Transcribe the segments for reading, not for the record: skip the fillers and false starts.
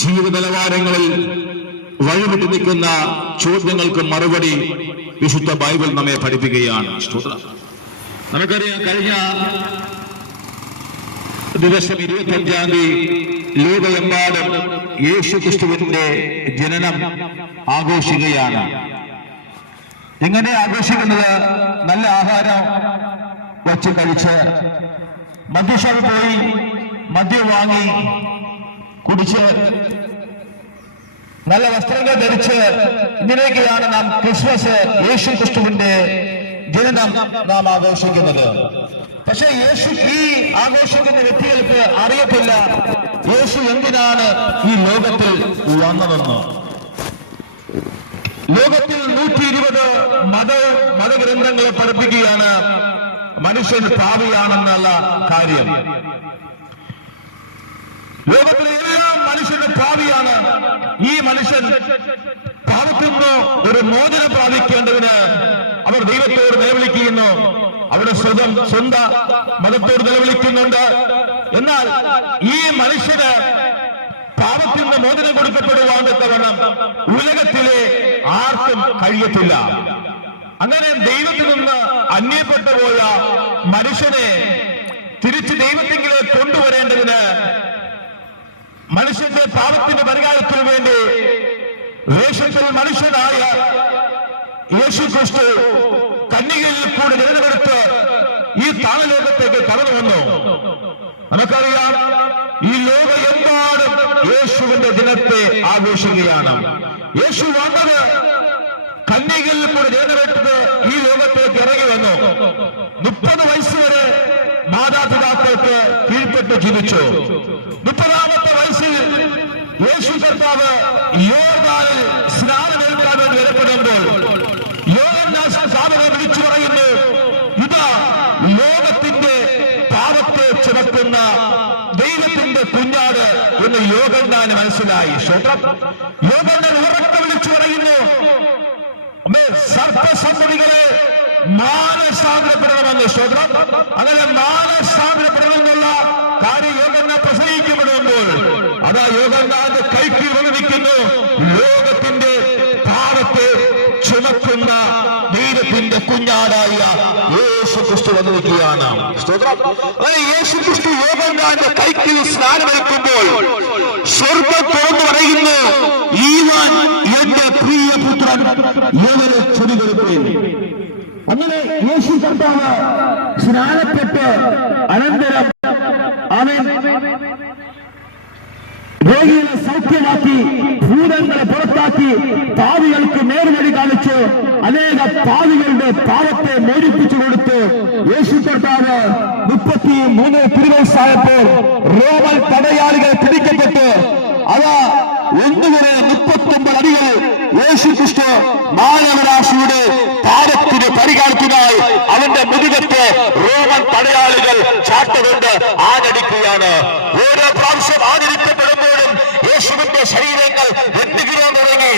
ജീവിത നിലവാരങ്ങളിൽ വഴിവിട്ടു നിൽക്കുന്ന ചോദ്യങ്ങൾക്ക് മറുപടി വിശുദ്ധ ബൈബിൾ നമ്മെ പഠിപ്പിക്കുകയാണ്. നമുക്കറിയാം, കഴിഞ്ഞ ദിവസം 25-ാം തീയതി ലോകമെമ്പാടും യേശു ക്രിസ്തുവിന്റെ ജനനം ആഘോഷിക്കുകയാണ്. എങ്ങനെ ആഘോഷിക്കുന്നത്? നല്ല ആഹാരം വച്ച് കഴിച്ച്, മദ്യശാല പോയി മദ്യം വാങ്ങി കുടിച്ച്, നല്ല വസ്ത്രങ്ങൾ ധരിച്ച്, ഇങ്ങനെയൊക്കെയാണ് നാം ക്രിസ്മസ്, യേശു ക്രിസ്തുവിന്റെ ജനനം നാം ആഘോഷിക്കുന്നത്. പക്ഷെ യേശു ഈ ആഘോഷിക്കുന്ന വ്യക്തികൾക്ക് അറിയത്തില്ല യേശു എന്തിനാണ് ഈ ലോകത്തിൽ വന്നതെന്ന്. ലോകത്തിൽ 120 മതഗ്രന്ഥങ്ങളെ പഠിപ്പിക്കുകയാണ് മനുഷ്യൻ പാപിയാണെന്നുള്ള കാര്യം. ലോകത്തിലെ എല്ലാം മനുഷ്യന്റെ പാപിയാണ്. ഈ മനുഷ്യൻ പാപത്തിൽ നിന്ന് ഒരു മോചനം പ്രാപിക്കേണ്ടതിന് അവർ ദൈവത്തോട് നിലവിളിക്കുന്നു. അവരുടെ സ്വന്തം മതത്തോട് നിലവിളിക്കുന്നുണ്ട്. എന്നാൽ ഈ മനുഷ്യന് പാപത്തിൽ നിന്ന് മോചനം കൊടുക്കപ്പെടുവാൻ തക്കവണ്ണം ഉലകത്തിലെ ആർക്കും കഴിയത്തില്ല. അങ്ങനെ ദൈവത്തിൽ നിന്ന് അന്യപ്പെട്ടു പോയ മനുഷ്യനെ തിരിച്ച് ദൈവത്തിലേക്ക് കൊണ്ടുവരേണ്ടതിന് മനുഷ്യന്റെ പാപത്തിന്റെ പരിഹാരത്തിന് വേണ്ടി വേഷത്തിൽ മനുഷ്യനായ യേശു ക്രിസ്തു കന്യകയിൽ കൂടെ ജനനമെടുത്ത് ഈ താണലോകത്തേക്ക് കടന്നു വന്നു. നമുക്കറിയാം, ഈ ലോകമെമ്പാടും യേശുവിന്റെ ദിനത്തെ ആഘോഷിക്കുകയാണ്. യേശു വന്നത് കന്യകയിൽ കൂടെ ജനനമെടുത്ത് ഈ ലോകത്തേക്ക് ഇറങ്ങി വന്നു. 30 വയസ്സ് വരെ മാതാപിതാക്കൾക്ക് കീഴ്പ്പെട്ട് ജീവിച്ചു. 30-ാമത്തെ വയസ്സിൽ യേശു കർത്താവ് യോർദാനിൽ സ്നാനമേൽക്കാൻ വേണ്ടി വരപ്പെടുമ്പോൾ യോഹന്നാൻ സ്നാപകനെ വിളിച്ചു പറയുന്നു, ഇതാ ലോകത്തിന്റെ പാപത്തെ ചുമക്കുന്ന ദൈവത്തിന്റെ കുഞ്ഞാട് എന്ന് യോഹന്നാന് മനസ്സിലായി. യോഹന്നാൻ ഉറക്കെ വിളിച്ചു പറയുന്നു, സർപ്പസന്തതികളെ മാനസാന്തരപ്പെടണമെന്ന്. അങ്ങനെ മാനസാന്തരപ്പെടണമെന്നുള്ള കാര്യം യോഹന്നാൻ പ്രസംഗിക്കപ്പെടുമ്പോൾ അതാ യോഹന്നാന്റെ കൈക്ക് വന്നിരിക്കുന്നു. ലോകത്തിന്റെ പാപത്തെ ചുമക്കുന്ന ദൈവത്തിന്റെ കുഞ്ഞാടായ യേശു ക്രിസ്തു വന്നിരിക്കുകയാണ്. അങ്ങനെ യേശു ക്രിസ്തു യോഹന്നാന്റെ കൈക്കിൽ സ്നാനമേൽക്കുമ്പോൾ സ്വർഗ്ഗം തുറന്നു പറയുന്നു, ഈവൻ എന്റെ പ്രിയപുത്രൻ, ഇവരെ ചെവികൊടുപ്പീൻ. അങ്ങനെ യേശു കർത്താവ് സ്നാനപ്പെട്ട് അനന്തരം അവൻ രോഗികളെ സൗഖ്യമാക്കി, ഭൂതങ്ങളെ പുറത്താക്കി, പാവികൾക്ക് നേർവഴി കാണിച്ച് അനേക പാവികളുടെ പാപത്തെ മോചിപ്പിച്ചു കൊടുത്ത് യേശു കർത്താവ് 33 തിരുവയസ്സായപ്പോൾ റോമൻ പടയാളികൾ പിടിക്കപ്പെട്ട് അതാ 1 വരെ 39 അടികൾ യേശു ക്രിസ്തു മാനവരാശിയുടെ പാപത്തിന് പരിഹാരത്തിനായി അവന്റെ മുതുകത്തെ റോമൻ പടയാളികൾ ചാട്ടുകൊണ്ട് ആഞ്ഞടിക്കുകയാണ്. ഓരോ പ്രാവശ്യം ആഞ്ഞടിക്കപ്പെടുമ്പോഴും യേശുവിന്റെ ശരീരങ്ങൾ എന്തെങ്കിലും തുടങ്ങി.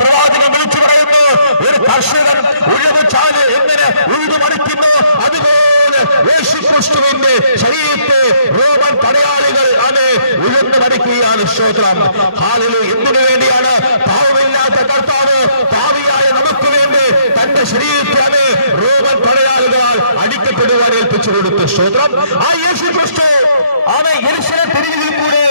പ്രവാചകൻ വിളിച്ചു പറയുന്നു, ഒരു കർഷകൻ ഉഴവുചാല് എങ്ങനെ ഉഴുതുമറിക്കുന്നു, അതുപോലെ യേശു ക്രിസ്തുവിന്റെ ശരീരത്തെ റോമൻ പടയാളികൾ അത് ഉയർന്നു മറിക്കുകയാണ്. സ്തോത്രം. ഹല്ലേലൂയ. എന്തിനു വേണ്ടിയാണ്? പാവമില്ലാത്ത കർത്താവ് പാവിയായ നമുക്ക് വേണ്ടി തന്റെ ശരീരത്തെ അത് റോമൻ പടയാളികളാൽ അടിക്കപ്പെടുവാൻ ഏൽപ്പിച്ചു കൊടുത്തു. സ്തോത്രം. ആ യേശു ക്രിസ്തു അവൻ യെരൂശലേം തെരുവിൽ കൂടെ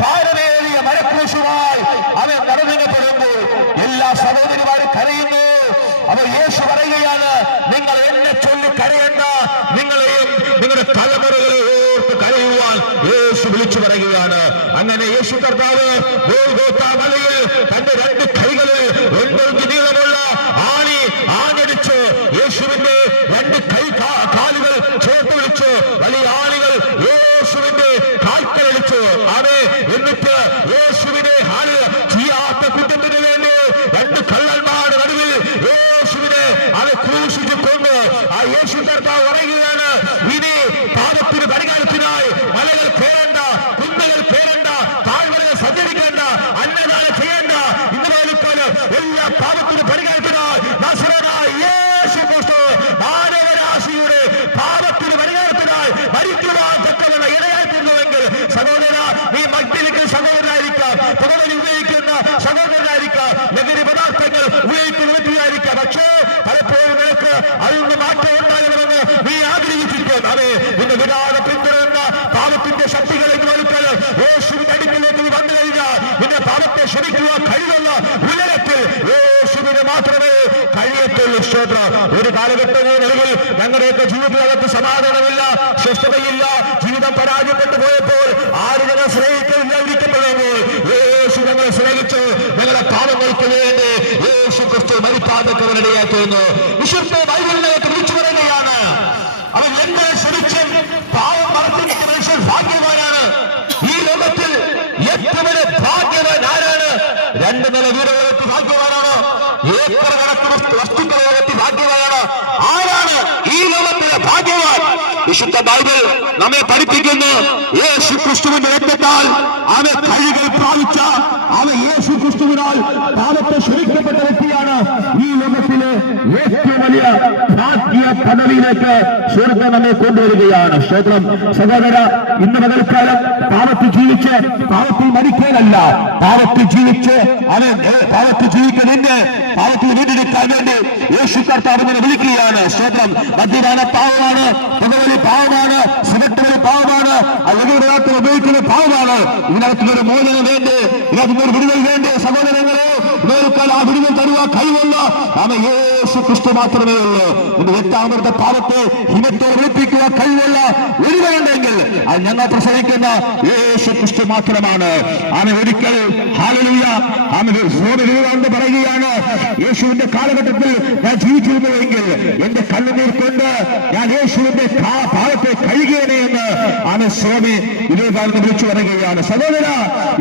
ഭാരമേറിയ മരക്രൂശുമായി അവൻ നടന്നിടപ്പെടുമ്പോൾ എല്ലാ സഹോദരിമാരും കരയുന്നു. അവ യേശു പറയുകയാണ്, നിങ്ങൾ എന്നെ ചൊല്ലി കരയണ്ട, നിങ്ങളെയും നിങ്ങളുടെ തലമുറകളെ ഓർത്ത് കരയുവാൻ യേശു വിളിച്ചു പറയുകയാണ്. അങ്ങനെ യേശു കർത്താവ് ഗോൽഗോഥാ മലയിൽ തന്റെ 2 കൈകളിൽ 9 ഇഞ്ച് നീളമുള്ള ആഞ്ഞടിച്ച് യേശുവിന്റെ 2 കാലുകൾ ചേർത്ത് വിളിച്ചു വലിയ ആണികൾ യേശുവിന്റെ കാൽക്കലടിച്ചു. അതെ, എന്നിട്ട് യേശുവിനെ ചെയ്യാത്ത കുറ്റത്തിന് വേണ്ടി 2 കള്ളന്മാരുടെ നടുവിൽ യേശുവിനെ അത് ക്രൂശിച്ചു കൊണ്ട് ആ യേശു കർത്താവ് പറയുകയാണ്, ഇനി പാപത്തിന് പരിഹാരത്തിനായി മലകൾ പേരണ്ട, കുന്നുകൾ പേരണ്ട, താഴ്വരകൾ സഞ്ചരിക്കേണ്ട, അന്നദാനം ചെയ്യേണ്ട, ഇന്നപോലെ എല്ലാ പാപത്തിന് പരിഹാരത്തിനായി നസറേയനായ യേശു ക്രിസ്തു മാനവരാശിയുടെ പാപത്തിന് പരിഹാരത്തിനായി മരിക്കുവാൻ തക്കവണ്ണം ഇടയായിത്തീർന്നുവെങ്കിൽ സഹോദര, നീ മഗ്ദലിക്കൽ സഹോദരൻ സഹോദരനായിരിക്കാം, ലഹരി പദാർത്ഥങ്ങൾ ഉപയോഗിക്കുന്ന വ്യക്തിയായിരിക്കാം. പക്ഷേ പലപ്പോഴും നിനക്ക് അതിൽ നിന്ന് മാറ്റം ഉണ്ടാകണമെന്ന് നീ ആഗ്രഹിച്ചിരിക്കും. അതെ, നിന്റെ വിടാതെ പിന്തുടരുന്ന പാപത്തിന്റെ ശക്തികളെന്ന് വലിക്കൽ യേശുവിന്റെ അടുക്കിലേക്ക് നീ വന്നു കഴിഞ്ഞാൽ നിന്റെ പാപത്തെ ക്ഷമിക്കുവാൻ കഴിവുള്ള ഉലകത്തിൽ യേശുവിന് മാത്രമേ കഴിയത്തുള്ളൂ. സ്തോത്രം. ഒരു കാലഘട്ടങ്ങളിൽ നിലവിൽ ഞങ്ങളുടെയൊക്കെ ജീവിതത്തിനകത്ത് സമാധാനമില്ല, സ്വസ്ഥതയില്ല, ജീവിതം പരാജയപ്പെട്ടു പോയപ്പോൾ ആരും ഞങ്ങൾ സ്നേഹിക്കില്ല, ഇരിക്കപ്പെടുമ്പോൾ യേശു ഞങ്ങളെ സ്നേഹിച്ച് ഞങ്ങളുടെ പാപങ്ങൾക്ക് വേണ്ടി യേശു ക്രിസ്തു മരിപ്പാതക്കവനിടയായി തീർന്നു. വിശുദ്ധ ബൈബിളിനകത്ത് വിളിച്ചു പറയുകയാണ്, അവൻ എന്നെ ശ്രമിച്ചും പാവം മറക്കുന്ന മനുഷ്യൻ ഭാഗ്യവാനാണ്. ഈ ലോകത്തിൽ ഏറ്റവും ഭാഗ്യവാൻ ആരാണ്? 2 നില വീടുള്ള വ്യക്തി ഭാഗ്യവാനാണ്. ഏക്കർ കണക്ക് വസ്തുക്കളുള്ള വ്യക്തി ഭാഗ്യവാനാണ്. ആരാണ് ഈ ലോകത്തിലെ ഭാഗ്യവാൻ? വിശുദ്ധ ബൈബിൾ നമ്മെ പഠിപ്പിക്കുന്നു, യേശു ക്രിസ്തുവിന്റെ രക്തത്താൽ അവൻ കഴികൾ പ്രാപിച്ച അവൻ യേശു ക്രിസ്തുവിനാൽ പാപത്തെ ക്ഷമിക്കപ്പെട്ട വ്യക്തിയാണ് ഈ ലോകത്തിലെ ഏറ്റവും വലിയ ഭാഗ്യ പദവിയിലേക്ക് സ്വർഗ്ഗം നമ്മെ കൊണ്ടുവരികയാണ്. സ്തോത്രം. സഹോദര, ഇന്ന് പകൽക്കാലം പാപത്തിൽ ജീവിച്ച് പാപത്തിൽ മരിക്കാനല്ല, പാപത്തിൽ ജീവിച്ച് അവൻ പാപത്തിൽ ജീവിക്കുന്നതിന്റെ പാപത്തിൽ വീണ്ടെടുക്കാൻ വേണ്ടി യേശു കർത്താവിനെ വിളിക്കുകയാണ്. സ്തോത്രം. മദ്യപാന പാവമാണ്, പുകവലി പാവമാണ്, സിഗരറ്റ് വലി പാവമാണ്, അല്ലെങ്കിൽ ഉപയോഗിക്കുന്ന പാവമാണ്. ഇതിനകത്തൊരു മോചനം വേണ്ടി, ഇതിനകത്തൊരു വിടുതൽ വേണ്ടി സഹോദരങ്ങളെ, ഇവർക്കാൽ ആ വിടുതൽ തരുവാൻ കഴിവുള്ള അവൻ യേശു ക്രിസ്തു മാത്രമേ ഉള്ളൂ. ഇത് 8ാമത്തെ പാപത്തെ ഹിമത്തോട് വിളിപ്പിക്കുവാൻ കഴിവുള്ള ഒരുവരുണ്ടെങ്കിൽ അത് ഞങ്ങൾ പ്രസംഗിക്കുന്ന യേശു ക്രിസ്തു മാത്രമാണ്. അവൻ ഒരിക്കൽ ഹല്ലേലൂയ എന്ന് പറയുകയാണ്, യേശുവിന്റെ കാലഘട്ടത്തിൽ ഞാൻ ജീവിച്ചിരുന്നുവെങ്കിൽ എന്റെ കണ്ണുനീർ കൊണ്ട് ഞാൻ യേശുവിന്റെ പാപത്തെ കഴുകിയനെ എന്ന് അവൻ സ്വാമി ഇതേ കാലത്ത് വിളിച്ചു പറയുകയാണ്. സഹോദര,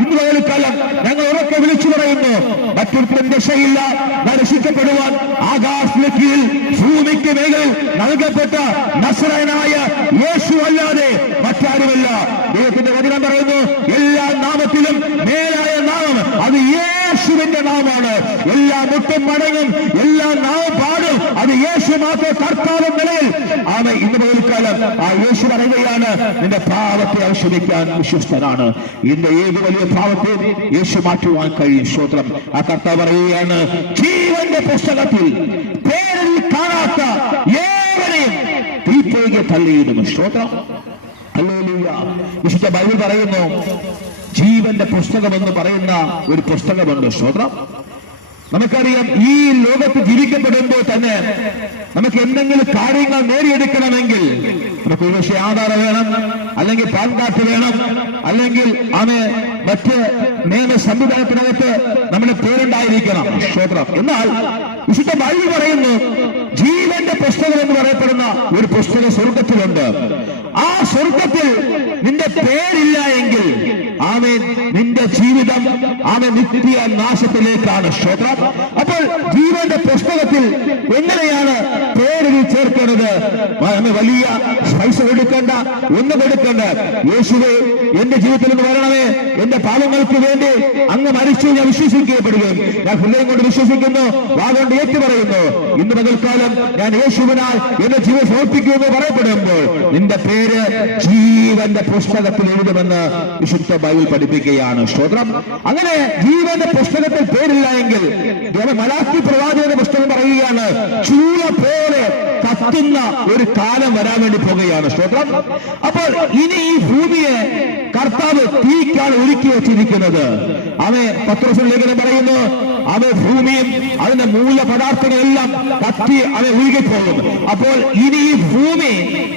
ഇന്ന് പകൽക്കാലം ഞങ്ങൾ ഉറക്കെ വിളിച്ചു പറയുന്നു, മറ്റൊരുത്തരും രക്ഷയില്ല. ഞാൻ രക്ഷിക്കപ്പെടുവാൻ ആകാശത്തിലേക്ക് ഭൂമിക്ക് മേഖൽ നൽകപ്പെട്ട നസറയനായ യേശു അല്ലാതെ മറ്റാരുമില്ല. ദൈവത്തിന്റെ വചനം പറയുന്നു, എല്ലാ നാമത്തിലും മേലായ നാമം അത് യേശുവിന്റെ നാമമാണ്. എല്ലാ മുട്ടും മടങ്ങും, എല്ലാ നാമം പാടും, അത് യേശു മാത്രം കർത്താവ് നിലയിൽ ആണ്. ഇന്ന് പകൽക്കാലം ആ യേശു പറയുകയാണ്, നിന്റെ പാപത്തെ ഔഷധിക്കാൻ വിശ്വസ്തനാണ്. ഇന്ന് ഏത് വലിയ പാപത്തെ യേശു മാറ്റുവാൻ കഴിയും. സ്തോത്രം. ആ കർത്താവ് പറയുകയാണ്, ജീവന്റെ പുസ്തകത്തിൽ പേരിൽ കാണാത്ത ഏവരെയും തീപ്പൊയ്കെ തള്ളിയിടും. സ്തോത്രം. ഹല്ലേലൂയ. വിശുദ്ധ ബൈബിൾ പറയുന്നു, ജീവന്റെ പുസ്തകം എന്ന് പറയുന്ന ഒരു പുസ്തകമുണ്ട്. സ്തോത്രം. നമുക്കറിയാം, ഈ ലോകത്ത് ജീവിക്കപ്പെടുമ്പോൾ തന്നെ നമുക്ക് എന്തെങ്കിലും കാര്യങ്ങൾ നേടിയെടുക്കണമെങ്കിൽ നമുക്ക് ഒരുപക്ഷെ ആധാർ വേണം, അല്ലെങ്കിൽ പാൻ കാർഡ് വേണം, അല്ലെങ്കിൽ മറ്റ് നിയമ സംവിധാനത്തിനകത്ത് നമ്മുടെ പേരുണ്ടായിരിക്കണം. സ്തോത്രം. എന്നാൽ വിശുദ്ധ ബൈബിൾ പറയുന്നു, ജീവന്റെ പുസ്തകം എന്ന് പറയപ്പെടുന്ന ഒരു പുസ്തകം സ്വർഗത്തിലുണ്ട്. ആ സ്വർഗത്തിൽ നിന്റെ പേരില്ല എങ്കിൽ നിന്റെ ജീവിതം നിത്യ നാശത്തിലേക്കാണ്. സ്തോത്രം. അപ്പോൾ ജീവന്റെ പുസ്തകത്തിൽ എങ്ങനെയാണ് പേര് ചേർക്കുന്നത്? വലിയ പൈസ കൊടുക്കേണ്ട, ഒന്നും കൊടുക്കേണ്ട. യേശുവേ, എന്റെ ജീവിതത്തിൽ നിന്ന് വരണമേ, എന്റെ പാപങ്ങൾക്ക് വേണ്ടി അങ്ങ് മരിച്ചു ഞാൻ വിശ്വസിക്കപ്പെടുകയും ഞാൻ ഹൃദയം കൊണ്ട് വിശ്വസിക്കുന്നു, വാഗോണ്ട് ഏറ്റു പറയുന്നു. ഇന്ന് പകൽക്കാലം ഞാൻ യേശുവിനാൽ എന്റെ ജീവൻ സമർപ്പിക്കുമെന്ന് പറയപ്പെടുമ്പോൾ നിന്റെ പേര് ജീവന്റെ പുസ്തകത്തിൽ എഴുതുമെന്ന് വിശുദ്ധ ബൈബിൾ പഠിപ്പിക്കുകയാണ്. സ്തോത്രം. അങ്ങനെ ജീവന്റെ പുസ്തകത്തിൽ പേരില്ല എങ്കിൽ മലാക്കി പ്രവാചകന്റെ പുസ്തകം പറയുകയാണ്, ചൂള പോലെ കത്തുന്ന ഒരു കാലം വരാൻ വേണ്ടി പോകുകയാണ്. സ്തോത്രം. അപ്പോൾ ഇനി ഈ ഭൂമിയെ കർത്താവ് തീക്കാണ് ഒരുക്കി വെച്ചിരിക്കുന്നത്. പത്രോസ് ലേഖനം പറയുന്നു, ഭൂമിയും അതിന്റെ മൂലപദാർത്ഥങ്ങളെല്ലാം കത്തി ഒഴുകിപ്പോകും. അപ്പോൾ ഇനി ഈ ഭൂമി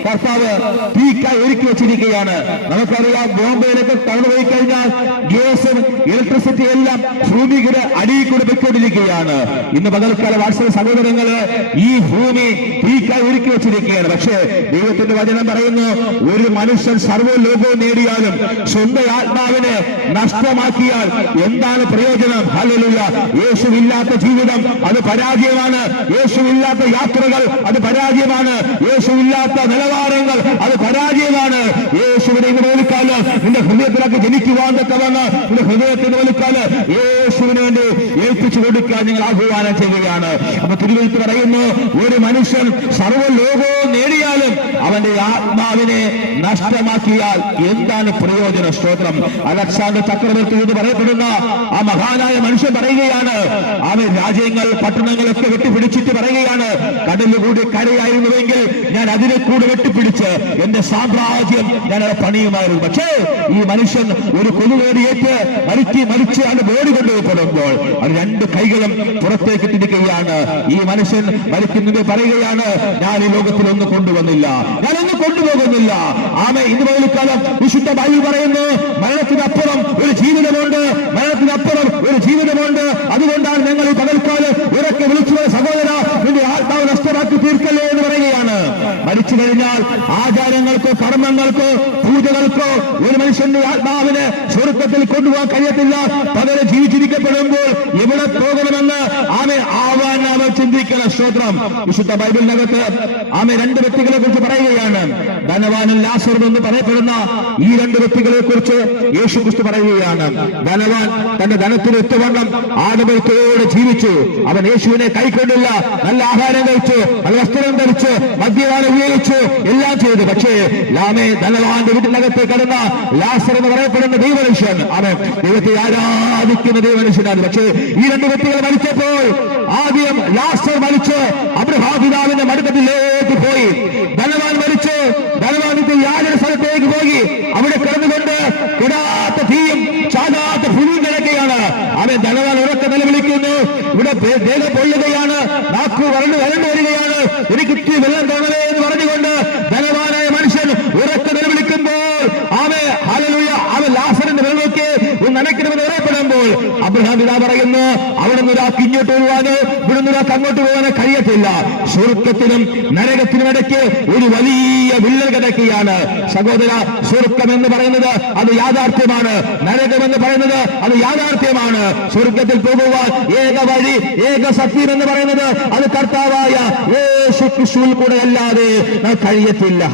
കർത്താവ് തീക്കായി ഒരുക്കി വെച്ചിരിക്കുകയാണ്. നമുക്കറിയാം, ബോംബെയിലൊക്കെ കടന്നുപോയി കഴിഞ്ഞാൽ ഗ്യാസും ഇലക്ട്രിസിറ്റി എല്ലാം ഭൂമിയുടെ അടിയിൽ കൂടെ വെക്കൊണ്ടിരിക്കുകയാണ്. ഇന്ന് പകൽക്കാല വാത്സല്യ സഹോദരങ്ങള്, ഈ ഭൂമി തീക്കായി ഒരുക്കി വെച്ചിരിക്കുകയാണ്. പക്ഷേ ദൈവത്തിന്റെ വചനം പറയുന്നു, ഒരു മനുഷ്യൻ സർവ്വലോകവും നേടിയാലും സ്വന്തം ആത്മാവിനെ നഷ്ടമാക്കിയാൽ എന്താണ് പ്രയോജനം? ഹല്ലേലൂയ. യേശുവില്ലാത്ത ജീവിതം അത് പരാജയമാണ്. യേശുവില്ലാത്ത യാത്രകൾ അത് പരാജയമാണ്. യേശുവില്ലാത്ത നിലവാരങ്ങൾ അത് പരാജയമാണ്. യേശുവിനെ ഇങ്ങനെ വിളിക്കാല് നിന്റെ ഹൃദയത്തിലൊക്കെ ജനിക്കുവാൻ തക്കവണ്ണം നിന്റെ ഹൃദയത്തിന് വിളിക്കാല് യേശുവിന് വേണ്ടി ഏൽപ്പിച്ചു കൊടുക്കാൻ ഞങ്ങൾ ആഹ്വാനം ചെയ്യുകയാണ്. അപ്പൊ തിരുവെഴുത്ത് പറയുന്നു, ഒരു മനുഷ്യൻ സർവ്വലോകവും നേടിയാലും അവന്റെ ആത്മാവിനെ നഷ്ടമാക്കിയാൽ എന്താണ് പ്രയോജനം? സ്തോത്രം. അലക്സാണ്ടർ ചക്രവർത്തി എന്ന് പറയപ്പെടുന്ന ആ മഹാനായ മനുഷ്യൻ പറയുകയാണ്, അവൻ രാജ്യങ്ങൾ പട്ടണങ്ങളൊക്കെ വെട്ടിപ്പിടിച്ചിട്ട് പറയുകയാണ്, കടലുകൂടി കരയായിരുന്നുവെങ്കിൽ ഞാൻ അതിനെ കൂടെ വെട്ടിപ്പിടിച്ച് എന്റെ സാമ്രാജ്യം ഞാൻ പണിയുമായിരുന്നു. പക്ഷേ ഈ മനുഷ്യൻ ഒരു കൊതുവേടിയേറ്റ് മരിച്ച് അത് ബോഡി കൊണ്ടുപോയപ്പെടുമ്പോൾ അത് രണ്ട് കൈകളും പുറത്തേക്ക് തിരിക്കുകയാണ്. ഈ മനുഷ്യൻ മരിക്കുന്നത് പറയുകയാണ്, ഞാൻ ഈ ലോകത്തിൽ ഒന്നും കൊണ്ടുവന്നില്ല, ഞാനൊന്നും കൊണ്ടുപോകുന്നില്ല. ആമേ. ഇന്ന് പകൽക്കാലം വിശുദ്ധ ബൈബിൾ പറയുന്നു, മരണത്തിനപ്പുറം ഒരു ജീവിതമുണ്ട്, മരണത്തിനപ്പുറം ഒരു ജീവിതമുണ്ട്. അതുകൊണ്ടാണ് ഞങ്ങൾ ഈ പകൽക്കാലം ഉറക്കെ വിളിച്ചു, സഹോദര, നിന്റെ ആത്മാവ് നഷ്ടമാക്കി തീർക്കല്ലേ എന്ന് പറയുകയാണ്. മരിച്ചു കഴിഞ്ഞാൽ ആചാരങ്ങൾക്കോ കർമ്മങ്ങൾക്കോ പൂജകൾക്കോ ഒരു മനുഷ്യന്റെ ആത്മാവിനെ സ്വർഗ്ഗത്തിൽ കൊണ്ടുപോകാൻ കഴിയത്തില്ല. പകരം ജീവിച്ചിരിക്കപ്പെടുമ്പോൾ എവിടെ പോകണമെന്ന് ആവാൻ അവർ ചിന്തിക്കണം. സ്തോത്രം. വിശുദ്ധ ബൈബിളിനകത്ത് രണ്ട് വ്യക്തികളെ കുറിച്ച് പറയുകയാണ്. ധനവാനും ലാസറും എന്ന് പറയപ്പെടുന്ന ഈ രണ്ട് വ്യക്തികളെ കുറിച്ച് യേശു ക്രിസ്തു പറയുകയാണ്. ധനവാൻ തന്റെ ധനത്തിന് ഒത്തുവണ്ണം ആഡംബരത്തോടെ ജീവിച്ചു. അവൻ യേശുവിനെ കൈക്കൊണ്ടില്ല, നല്ല ആഹാരം കഴിച്ചു, നല്ല വസ്ത്രം ധരിച്ചു, മദ്യപാനം ഉപയോഗിച്ചു, എല്ലാം ചെയ്തു. പക്ഷേ ധനവാന്റെ വീട്ടിനകത്ത് കിടന്ന ലാസർ എന്ന് പറയപ്പെടുന്ന ദൈവമനുഷ്യൻ, അവൻ ദൈവത്തെ ആരാധിക്കുന്ന ദൈവമനുഷ്യനാണ്. പക്ഷേ ഈ രണ്ട് വ്യക്തികൾ മരിച്ചപ്പോൾ ആദ്യം ലാസർ മരിച്ച് അബ്രഹാം പിതാവിന്റെ മടുക്കത്തിലേക്ക് പോയി. ധനവാൻ മരിച്ച് ധനവാനത്തിൽ യാതൊരു സ്ഥലത്തേക്ക് പോയി. അവിടെ കിടന്നുകൊണ്ട് കിടാത്ത തീയും ചാകാത്ത ഭൂമിയും കിടക്കുകയാണ്. അവൻ ധനവാൻ ഉറക്കെ നിലവിളിക്കുന്നു, ഇവിടെ ദേഹം പൊള്ളുകയാണ്, നാക്കു വരണ്ടു വരികയാണ്, എനിക്ക് ഇത്തിരി വെള്ളം തരണമേ എന്ന് പറഞ്ഞുകൊണ്ട് ധനവാനായ മനുഷ്യൻ ഉറക്കെ നിലവിളിക്കുമ്പോൾ അവൻ ലാസറിന്റെ വെള്ളമൊക്കെ നനയ്ക്കണമെന്ന് പറയപ്പെടുമ്പോൾ അബ്രഹാം പിതാ പറയുന്നു, അവിടെ നിന്ന് ഒരാൾക്ക് ഇങ്ങോട്ട് വരുവാനോ ഇവിടെ നിന്ന് ഒരാൾക്ക് അങ്ങോട്ട് പോകാനോ കഴിയത്തില്ല. സ്വർഗ്ഗത്തിനും നരകത്തിനും ഇടയ്ക്ക് ഒരു വലിയ വിള്ളൽ കിടക്കുകയാണ്. സഹോദര, സ്വർഗ്ഗം എന്ന് പറയുന്നത് അത് യാഥാർത്ഥ്യമാണ്, നരകം എന്ന് പറയുന്നത് അത് യാഥാർത്ഥ്യമാണ്. സ്വർഗ്ഗത്തിൽ പോകുവാൻ ഏക വഴി, ഏക സത്യം എന്ന് പറയുന്നത് അത് കർത്താവായ യേശു ക്രിസ്തുവിൽ കൂടെ അല്ലാതെ കഴിയത്തില്ല.